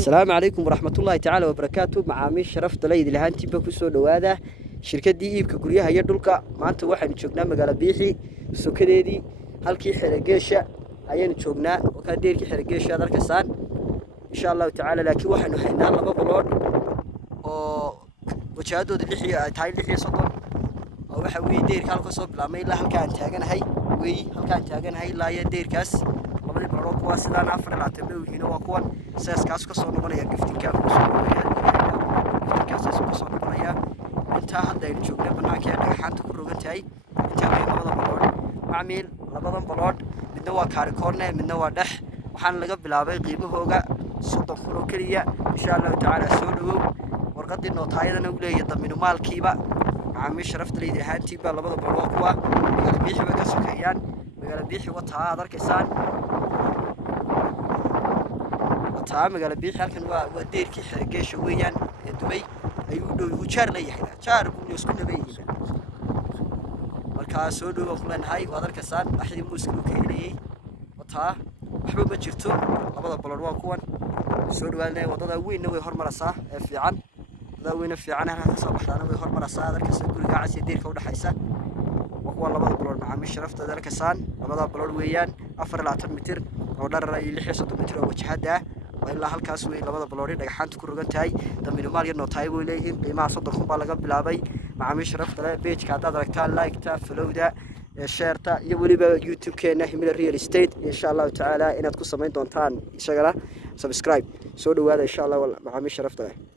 السلام عليكم ورحمة الله تعالى وبركاته. معامل شرفت لي إذا هانتي بكسو دواده شركة دي إيبك كليها هي دولك ما أنت واحد نشوفنا مقالة بيحي سكريدي هالكي حرقيشة أيان نشوفنا وكان دير كي حرقيشة هذا الكسان إن شاء الله تعالى. لكن واحد نحنا لما بلون وشهادو اللحية تاي اللحية صدق أو حوي دير كالكو صوب لا ما إلا هالكان تاجن هاي هالكان تاجن هاي لا يدير كاس labadii barood kuwa sidaan afar la tabeeyeen waa kuwan seeskaas ka soo noqonaya giftinka ku soo noqonaya giftinkaas ka soo noqonaya inta hadda ay joogna banaanka dhagaxanta ku rogan tahay inta ay labada barood macmiil labadan barood midna waa kaari koorne midna waa dhex waxaan laga bilaabay qiimahooga 30 kun oo kaliya insha Allah taala soo dhawow warqadii nootaayadana u leeyahay damino maalkiiba macmiil sharafta leeyahay haantiiba labada barood kuwa bixi ka sokeeyaan magaalada bixi wataa adarkaysan مقالة بيح halkan waa deerkii xirgeesha weeyaan ee Dubai ayuu dhow jaar leeyahay jaar buu isku nabeeyay marka soo dhaw kulanay waad arkaysan waxii muskil ka heliyay wataa waxba ma jirto labada balood waa kuwan soo dhawaanay wadada weyn way hormaraysaa ee fiican wadada weyn fiican halka soo baxdana way hormaraysaa arkaysan guriga casii deerka u dhaxaysa waa labada balood macaamiil sharafta arkaysan labada balood weeyaan 24 mitir oo dherer ay 60 mitir oo wajahada إلا هالكاس وين لبضة بلوري دقحانت كروجان تاي دمينو مال ينو تاي ويليهم قيمة صدق خبا لقى بلابي مع مش رفت له بيج كعداد ركتال لايك تا فلودا شير تا يولي بيوتيوب كنا من الريال استيت إن شاء الله تعالى إن تكون سمين دونتان شغلة سبسكرايب سودوا هذا إن شاء الله مع مش رفت له.